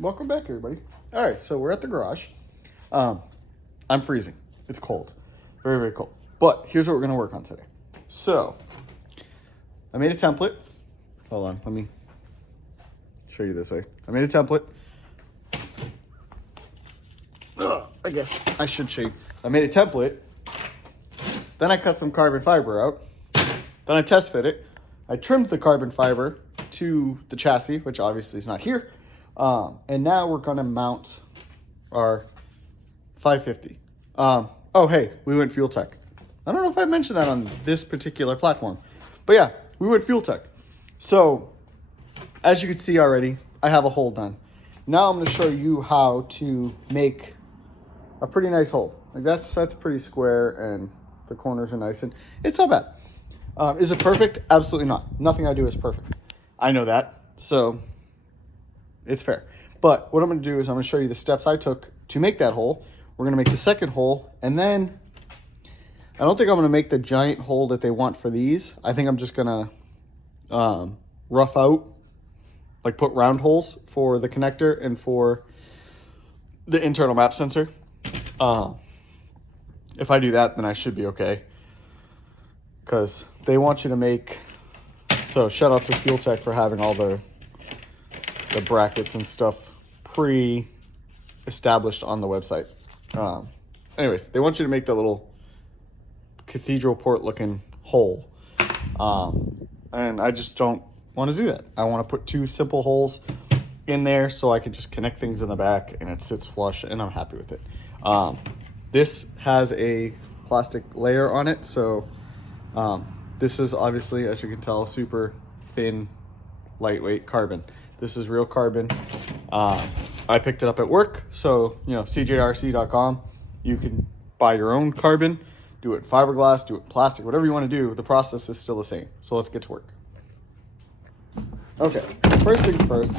Welcome back, everybody. All right, so we're at the garage. I'm freezing. It's cold. Very, very cold. But here's what we're going to work on today. So, I made a template. Hold on, let me show you this way. I made a template. I guess I should show you. I made a template. Then I cut some carbon fiber out. Then I test fit it. I trimmed the carbon fiber to the chassis, which obviously is not here. And now we're going to mount our 550. Oh, hey, we went Fuel Tech. I don't know if I mentioned that on this particular platform. But yeah, we went Fuel Tech. So, as you can see already, I have a hole done. Now I'm going to show you how to make a pretty nice hole. Like that's pretty square and the corners are nice and it's not bad. Is it perfect? Absolutely not. Nothing I do is perfect. I know that, so it's fair. But what I'm going to do is I'm going to show you the steps I took to make that hole. We're going to make the second hole, and then I don't think I'm going to make the giant hole that they want for these. I think I'm just going to rough out, like put round holes for the connector and for the internal map sensor. If I do that, then I should be okay. Because they want you to make, so shout out to Fuel Tech for having all the brackets and stuff pre-established on the website. Anyways, they want you to make that little cathedral port looking hole. And I just don't want to do that. I want to put two simple holes in there so I can just connect things in the back and it sits flush and I'm happy with it. This has a plastic layer on it, so this is obviously, as you can tell, super thin, lightweight carbon. This is real carbon. I picked it up at work, so cjrc.com. You can buy your own carbon, do it in fiberglass, do it in plastic, whatever you want to do. The process is still the same. So let's get to work. Okay, first thing first.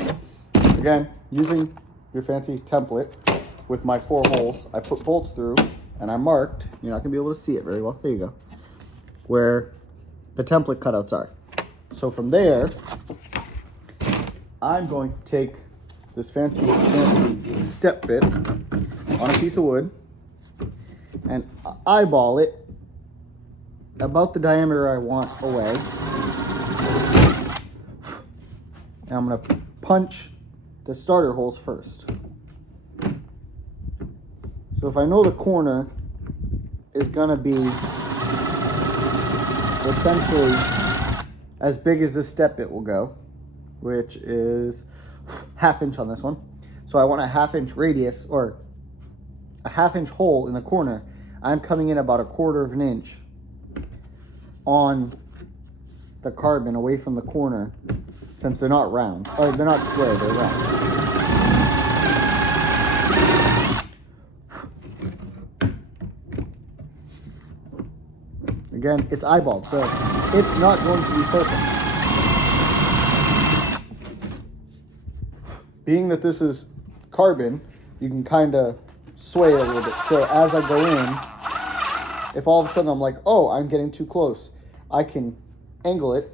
Again, using your fancy template with my 4 holes, I put bolts through and I marked. You're not gonna be able to see it very well. There you go. Where the template cutouts are. So from there, I'm going to take this fancy step bit on a piece of wood and eyeball it about the diameter I want away. And I'm going to punch the starter holes first. So if I know the corner is going to be essentially as big as this step bit will go, which is 1/2 inch on this one. So I want a 1/2 inch radius or a 1/2 inch hole in the corner. I'm coming in about 1/4 of an inch on the carbon away from the corner since they're not round. Or they're not square, they're round. Again, it's eyeballed, so it's not going to be perfect. Being that this is carbon, you can kind of sway a little bit. So as I go in, if all of a sudden I'm like, oh, I'm getting too close, I can angle it.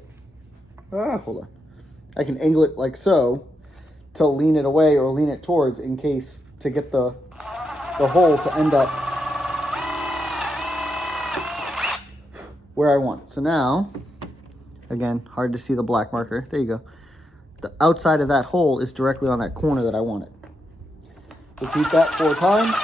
Hold on. I can angle it like so to lean it away or lean it towards in case to get the hole to end up where I want it. So now, again, hard to see the black marker. There you go. The outside of that hole is directly on that corner that I want it. Repeat that 4 times.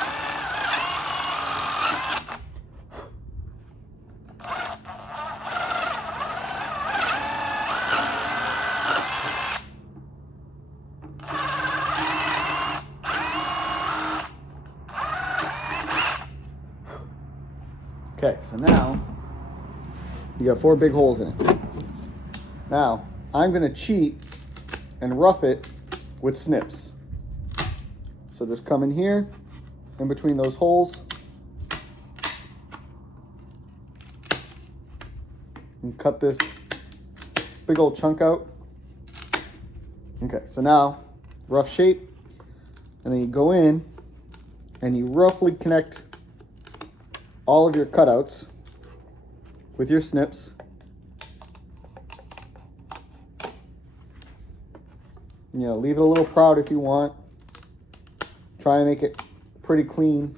Okay, so now you got 4 big holes in it. Now, I'm going to cheat and rough it with snips. So just come in here, in between those holes, and cut this big old chunk out. Okay, so now, rough shape, and then you go in, and you roughly connect all of your cutouts with your snips. Leave it a little proud if you want. Try and make it pretty clean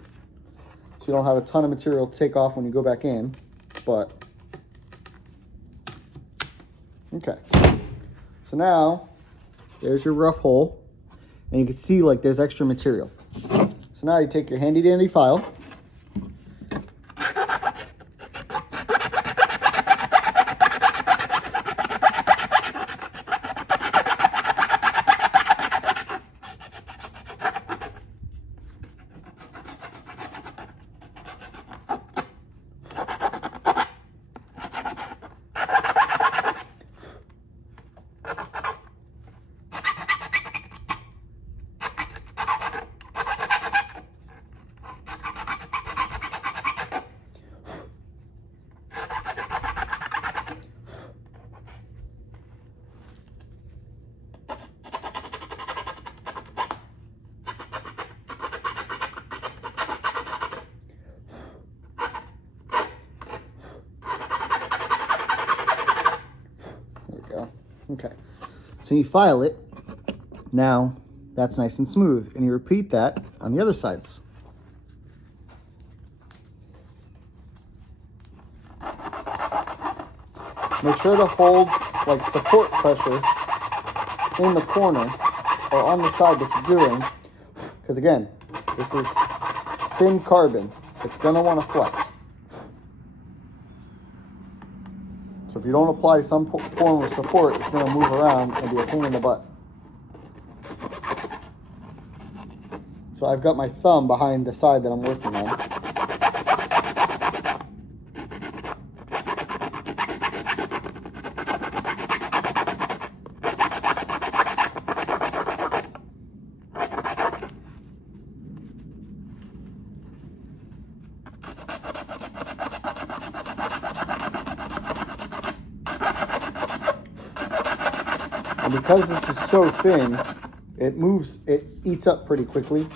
so you don't have a ton of material to take off when you go back in. But, okay. So now, there's your rough hole. And you can see like there's extra material. So now you take your handy dandy file. Okay, so you file it. Now that's nice and smooth, and you repeat that on the other sides. Make sure to hold like support pressure in the corner or on the side that you're doing, because again, this is thin carbon. It's gonna want to flex. So if you don't apply some form of support, it's going to move around and be a pain in the butt. So I've got my thumb behind the side that I'm working on. And because this is so thin, it eats up pretty quickly.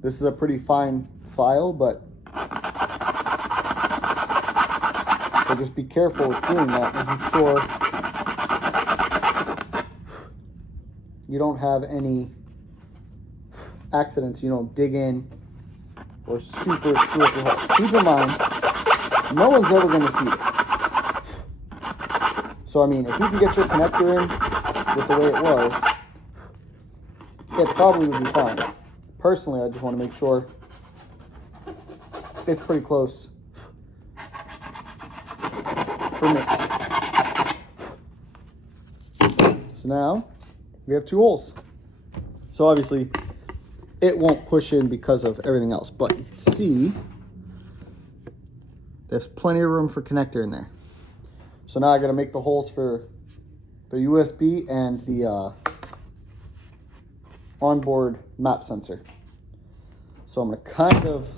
This is a pretty fine file, but so just be careful with doing that, making sure you don't have any accidents, you don't dig in or super screw up your hole. Keep in mind, no one's ever going to see this. So, I mean, if you can get your connector in with the way it was, it probably would be fine. Personally, I just want to make sure it's pretty close for me. So now we have 2 holes. So obviously it won't push in because of everything else, but you can see there's plenty of room for connector in there. So now I got to make the holes for the USB and the onboard map sensor. So I'm going to kind of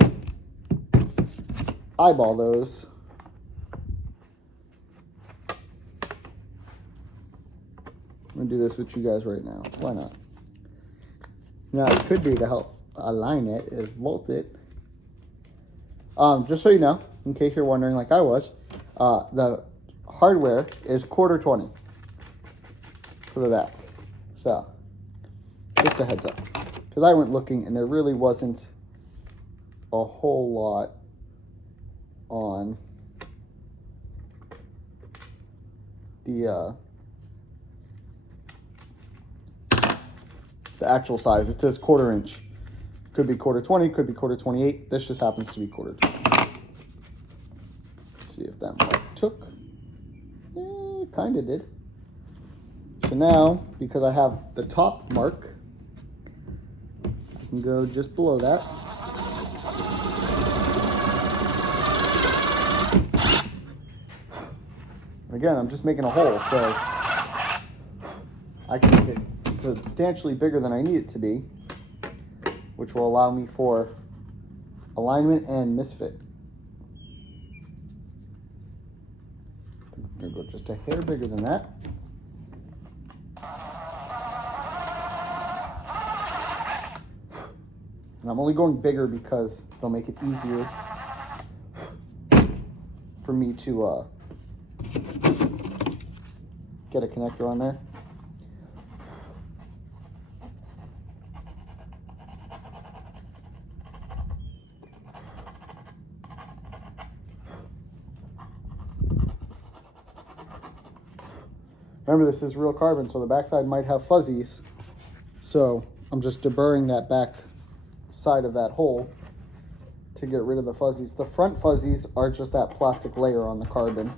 eyeball those. I'm going to do this with you guys right now. Why not? Now, it could be to help align it is bolt it. Just so you know, in case you're wondering like I was, the hardware is 1/4 for the back. So, just a heads up. Because I went looking and there really wasn't a whole lot on the actual size. It says 1/4 inch. Could be 1/4, could be 1/28. This just happens to be 1/20. See if that mark took. Kind of did. So now, because I have the top mark, I can go just below that. Again, I'm just making a hole, so I can make it substantially bigger than I need it to be, which will allow me for alignment and misfit. I'm going to go just a hair bigger than that. And I'm only going bigger because it'll make it easier for me to get a connector on there. Remember, this is real carbon, so the backside might have fuzzies. So I'm just deburring that back side of that hole to get rid of the fuzzies. The front fuzzies are just that plastic layer on the carbon.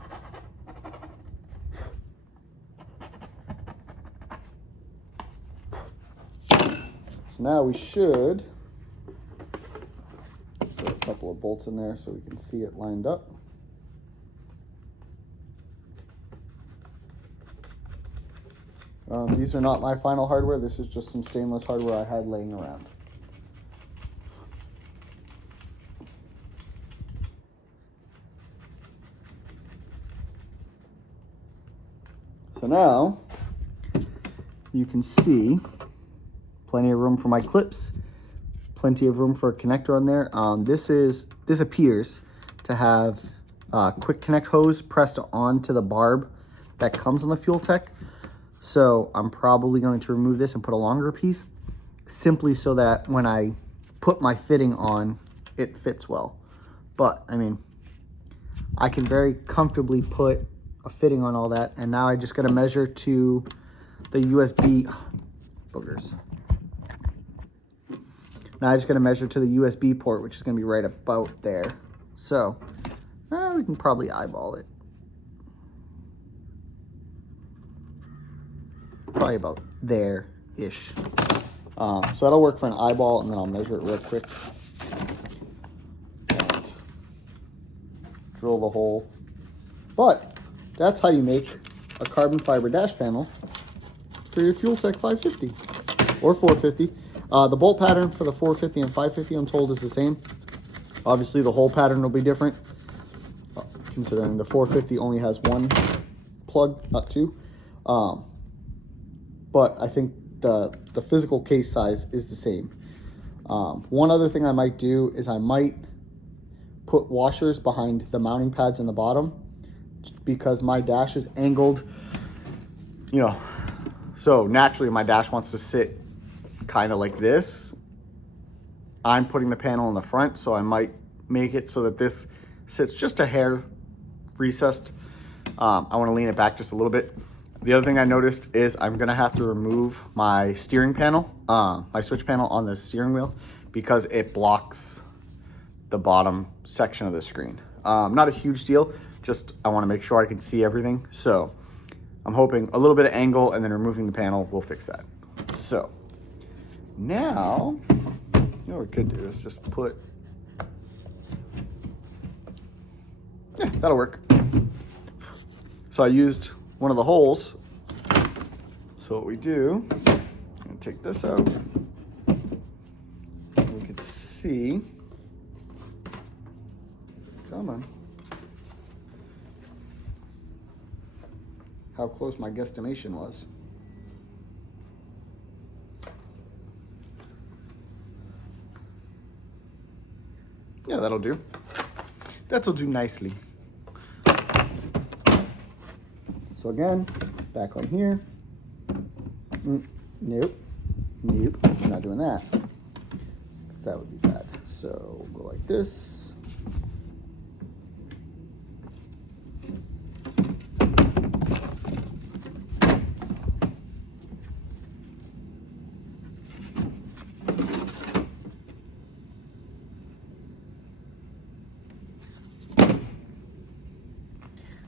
So now we should put a couple of bolts in there so we can see it lined up. These are not my final hardware. This is just some stainless hardware I had laying around. So now you can see plenty of room for my clips, plenty of room for a connector on there. This appears to have a quick connect hose pressed onto the barb that comes on the Fuel Tech. So I'm probably going to remove this and put a longer piece, simply so that when I put my fitting on, it fits well. But I mean, I can very comfortably put a fitting on all that, and now I just got to measure to the USB boogers. Now I just got to measure to the USB port, which is going to be right about there. So we can probably eyeball it. Probably about there-ish. So that'll work for an eyeball, and then I'll measure it real quick. And drill the hole. But that's how you make a carbon fiber dash panel for your Fuel Tech 550 or 450. The bolt pattern for the 450 and 550, I'm told, is the same. Obviously, the hole pattern will be different, considering the 450 only has one plug, not two. But I think the physical case size is the same. One other thing I might do is I might put washers behind the mounting pads in the bottom, because my dash is angled, so naturally my dash wants to sit kind of like this. I'm putting the panel in the front, so I might make it so that this sits just a hair recessed. I want to lean it back just a little bit. The other thing I noticed is I'm going to have to remove my steering panel, my switch panel on the steering wheel, because it blocks the bottom section of the screen. Not a huge deal, just I want to make sure I can see everything. So I'm hoping a little bit of angle and then removing the panel will fix that. So now, what we could do is just put, yeah, that'll work. So I used one of the holes. So what we do, I'm gonna take this out. We can see, come on, how close my guesstimation was. Yeah, that'll do. That'll do nicely. So again, back on here. Nope. I'm not doing that, because that would be bad. So we'll go like this.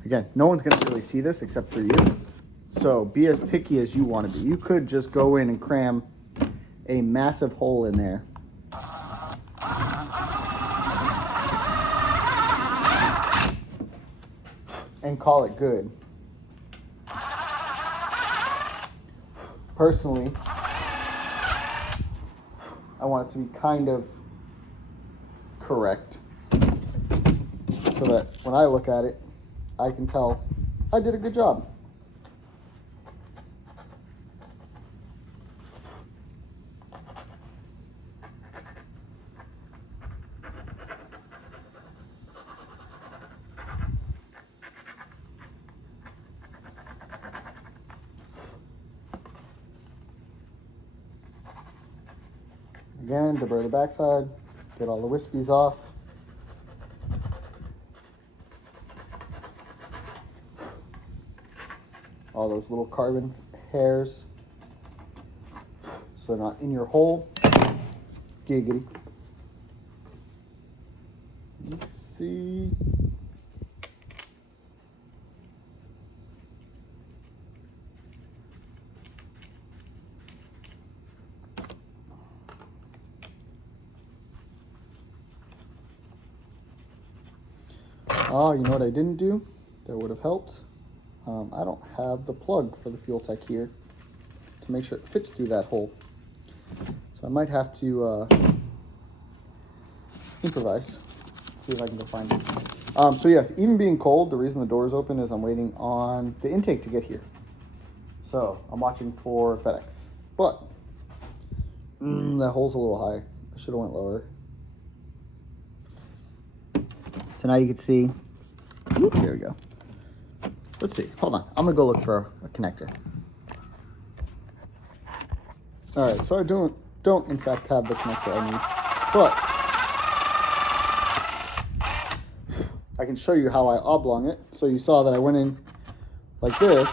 Again, no one's going to really see this except for you. So be as picky as you want to be. You could just go in and cram a massive hole in there. And call it good. Personally, I want it to be kind of correct, so that when I look at it, I can tell I did a good job. Again, deburr the backside, get all the wispies off. all those little carbon hairs, so they're not in your hole. Giggity. Let's see. Oh, you know what I didn't do? That would have helped. I don't have the plug for the fuel tech here to make sure it fits through that hole. So I might have to improvise. See if I can go find it. So yes, even being cold, the reason the door is open is I'm waiting on the intake to get here. So I'm watching for FedEx. But that hole's a little high. I should have went lower. So now you can see. Whoop, there we go. Let's see. Hold on. I'm gonna go look for a connector. All right. So I don't in fact have the connector I need, but I can show you how I oblong it. So you saw that I went in like this,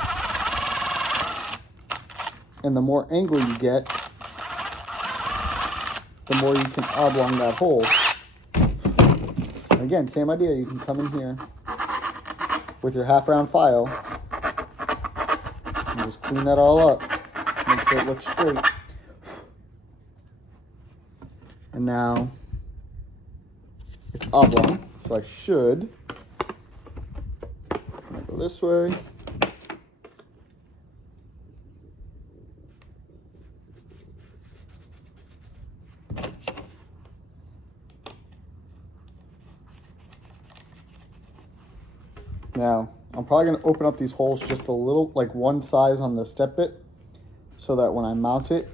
and the more angle you get, the more you can oblong that hole. And again, same idea. You can come in here with your half round file and just clean that all up. Make sure it looks straight. And now it's oblong, so I should. I'm gonna go this way. Now, I'm probably going to open up these holes just a little, like one size on the step bit, so that when I mount it,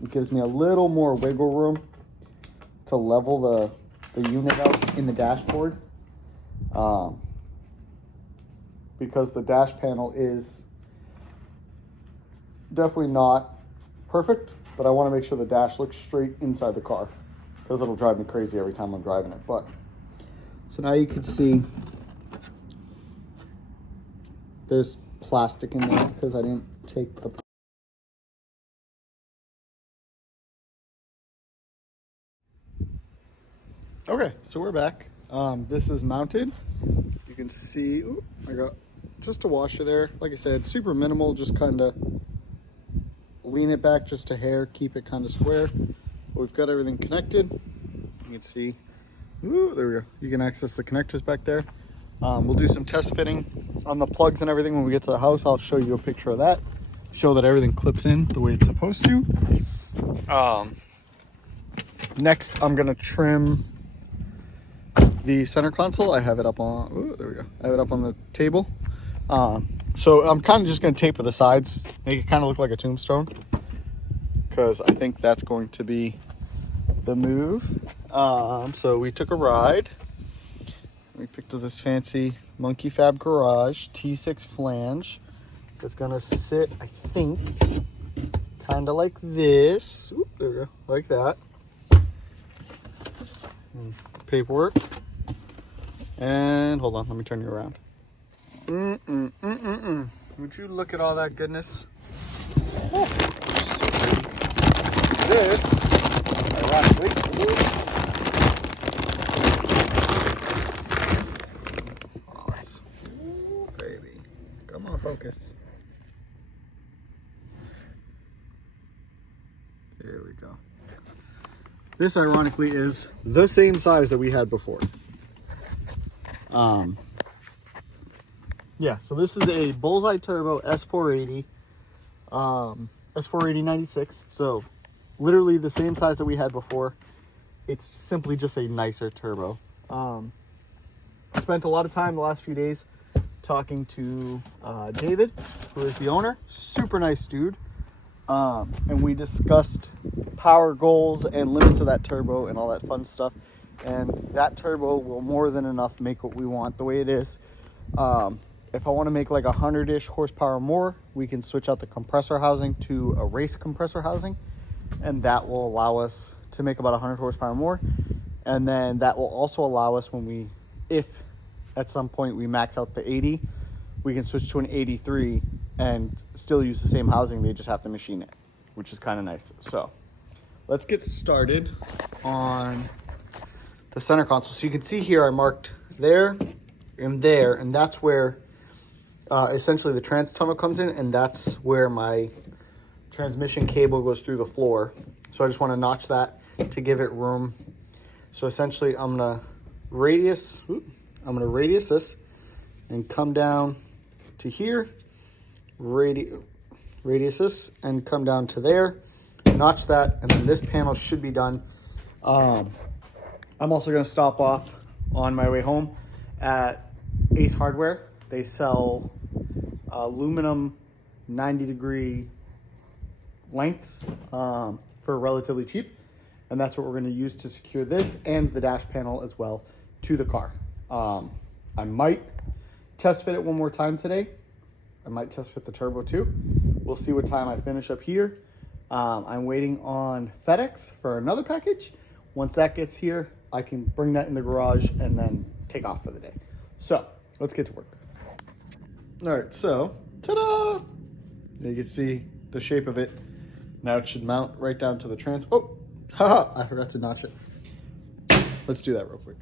it gives me a little more wiggle room to level the unit out in the dashboard. Because the dash panel is definitely not perfect, but I want to make sure the dash looks straight inside the car, because it'll drive me crazy every time I'm driving it. But so now you can see there's plastic in there because I didn't take the. Okay, so we're back. This is mounted. You can see, ooh, I got just a washer there. Like I said, super minimal, just kind of lean it back just a hair, keep it kind of square. But we've got everything connected. You can see, ooh, there we go. You can access the connectors back there. We'll do some test fitting on the plugs and everything when we get to the house. I'll show you a picture of that. Show that everything clips in the way it's supposed to. Next, I'm gonna trim the center console. I have it up on, ooh, there we go. I have it up on the table. So I'm kind of just gonna taper the sides, make it kind of look like a tombstone, because I think that's going to be the move. So we took a ride. We picked up this fancy Monkey Fab Garage T6 flange. It's gonna sit, I think, kind of like this. Ooh, there we go, like that. Paperwork. And hold on, let me turn you around. Would you look at all that goodness? Oh, so pretty. This, ironically, baby, come on, focus. There we go. This, ironically, is the same size that we had before. Yeah, so this is a Bullseye Turbo S480, S480 96. So literally the same size that we had before. It's simply just a nicer turbo. I spent a lot of time the last few days talking to David, who is the owner. Super nice dude. And we discussed power goals and limits of that turbo and all that fun stuff. And that turbo will more than enough make what we want the way it is. If I want to make like 100-ish horsepower more, we can switch out the compressor housing to a race compressor housing, and that will allow us to make about 100 horsepower more. And then that will also allow us, when if at some point we max out the 80, we can switch to an 83 and still use the same housing. They just have to machine it, which is kind of nice. So let's get started on the center console. So you can see here I marked there, and that's where essentially the trans tunnel comes in, and that's where my transmission cable goes through the floor. So I just want to notch that to give it room. So essentially I'm gonna radius this and come down to here, radius this and come down to there, notch that, and then this panel should be done. I'm also gonna stop off on my way home at Ace Hardware. They sell aluminum 90-degree lengths for relatively cheap, and that's what we're going to use to secure this and the dash panel as well to the car. I might test fit it one more time today. I might test fit the turbo too. We'll see what time I finish up here. I'm waiting on FedEx for another package. Once that gets here, I can bring that in the garage and then take off for the day. So let's get to work. All right, so ta-da! You can see the shape of it. Now it should mount right down to the trans. Oh, haha, I forgot to notch it. Let's do that real quick.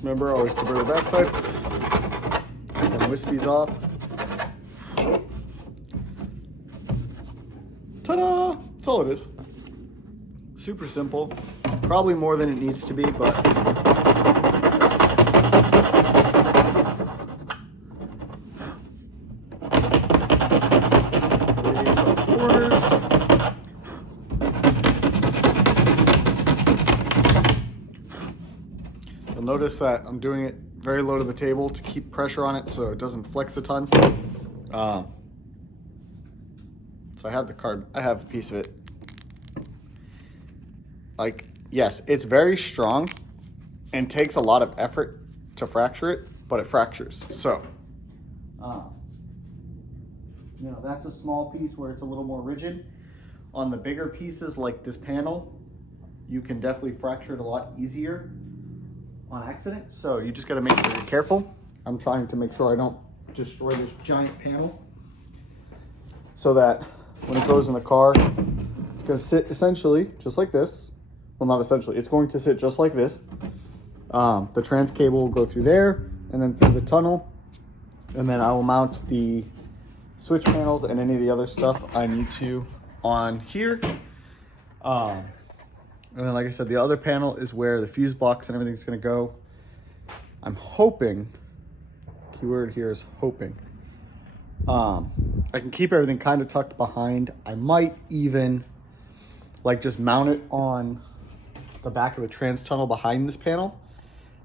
Remember, always cover the backside and wispies off. Ta-da! That's all it is. Super simple. Probably more than it needs to be, but you'll notice that I'm doing it very low to the table to keep pressure on it so it doesn't flex a ton. So I have the card, I have a piece of it. Like, yes, it's very strong and takes a lot of effort to fracture it, but it fractures. So, you know, that's a small piece where it's a little more rigid. On the bigger pieces like this panel, you can definitely fracture it a lot easier on accident. So you just got to make sure you're careful. I'm trying to make sure I don't destroy this giant panel so that when it goes in the car, it's going to sit essentially just like this. Well, not essentially, it's going to sit just like this. The trans cable will go through there and then through the tunnel, and then I will mount the switch panels and any of the other stuff I need to on here. And then, like I said, the other panel is where the fuse box and everything's gonna go. I'm hoping, keyword here is hoping, I can keep everything kind of tucked behind. I might even like just mount it on the back of the trans tunnel behind this panel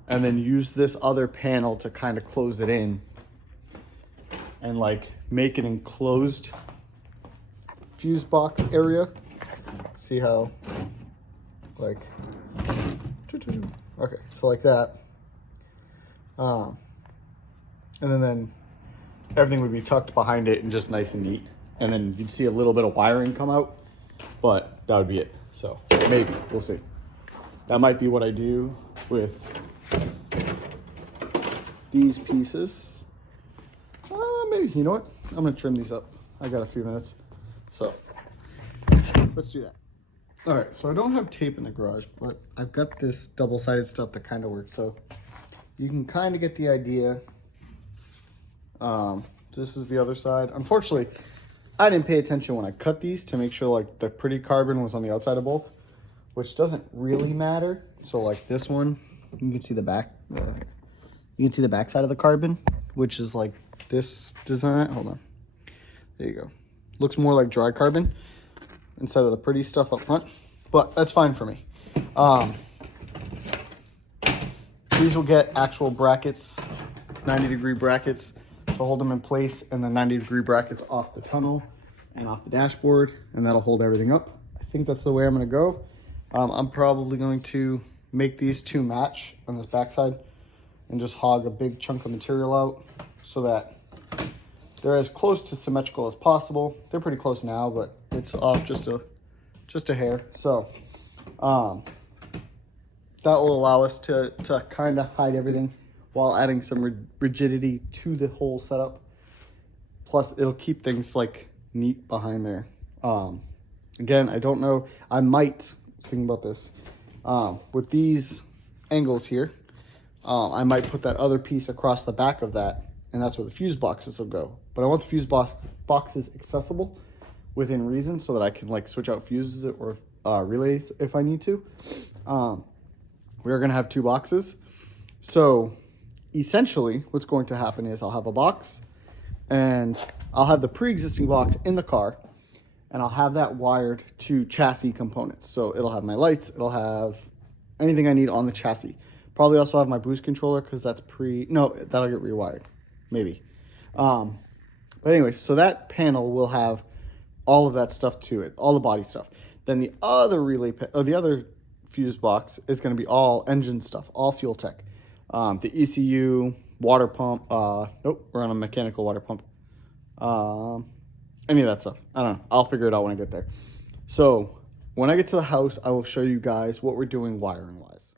and then use this other panel to kind of close it in and like make an enclosed fuse box area. See how, like, okay, so like that. And then everything would be tucked behind it and just nice and neat. And then you'd see a little bit of wiring come out, but that would be it. So maybe, we'll see. That might be what I do with these pieces. Maybe, you know what? I'm gonna trim these up. I got a few minutes. So let's do that. All right, so I don't have tape in the garage, but I've got this double-sided stuff that kind of works. So you can kind of get the idea. This is the other side. Unfortunately, I didn't pay attention when I cut these to make sure like the pretty carbon was on the outside of both. which doesn't really matter. So like this one, you can see the back. You can see the back side of the carbon, which is like this design. Hold on. There you go. Looks more like dry carbon instead of the pretty stuff up front, but that's fine for me. These will get actual brackets, 90-degree brackets to hold them in place, and then 90-degree brackets off the tunnel and off the dashboard, and that'll hold everything up. I think that's the way I'm gonna go. I'm probably going to make these two match on this backside and just hog a big chunk of material out so that they're as close to symmetrical as possible. They're pretty close now, but it's off just a hair. So that will allow us to kind of hide everything while adding some rigidity to the whole setup. Plus, it'll keep things like neat behind there. Again, I don't know. I might think about this with these angles here. I might put that other piece across the back of that, and that's where the fuse boxes will go. But I want the fuse boxes accessible within reason so that I can like switch out fuses or relays if I need to. We're going to have two boxes. So essentially what's going to happen is I'll have a box, and I'll have the pre-existing box in the car, and I'll have that wired to chassis components. So it'll have my lights, it'll have anything I need on the chassis. Probably also have my boost controller because that's no, that'll get rewired, maybe. But anyway, so that panel will have all of that stuff to it, all the body stuff. Then the other the other fuse box is going to be all engine stuff, all fuel tech. The ECU, water pump. Nope, we're on a mechanical water pump. Any of that stuff. I don't know. I'll figure it out when I get there. So when I get to the house, I will show you guys what we're doing wiring wise.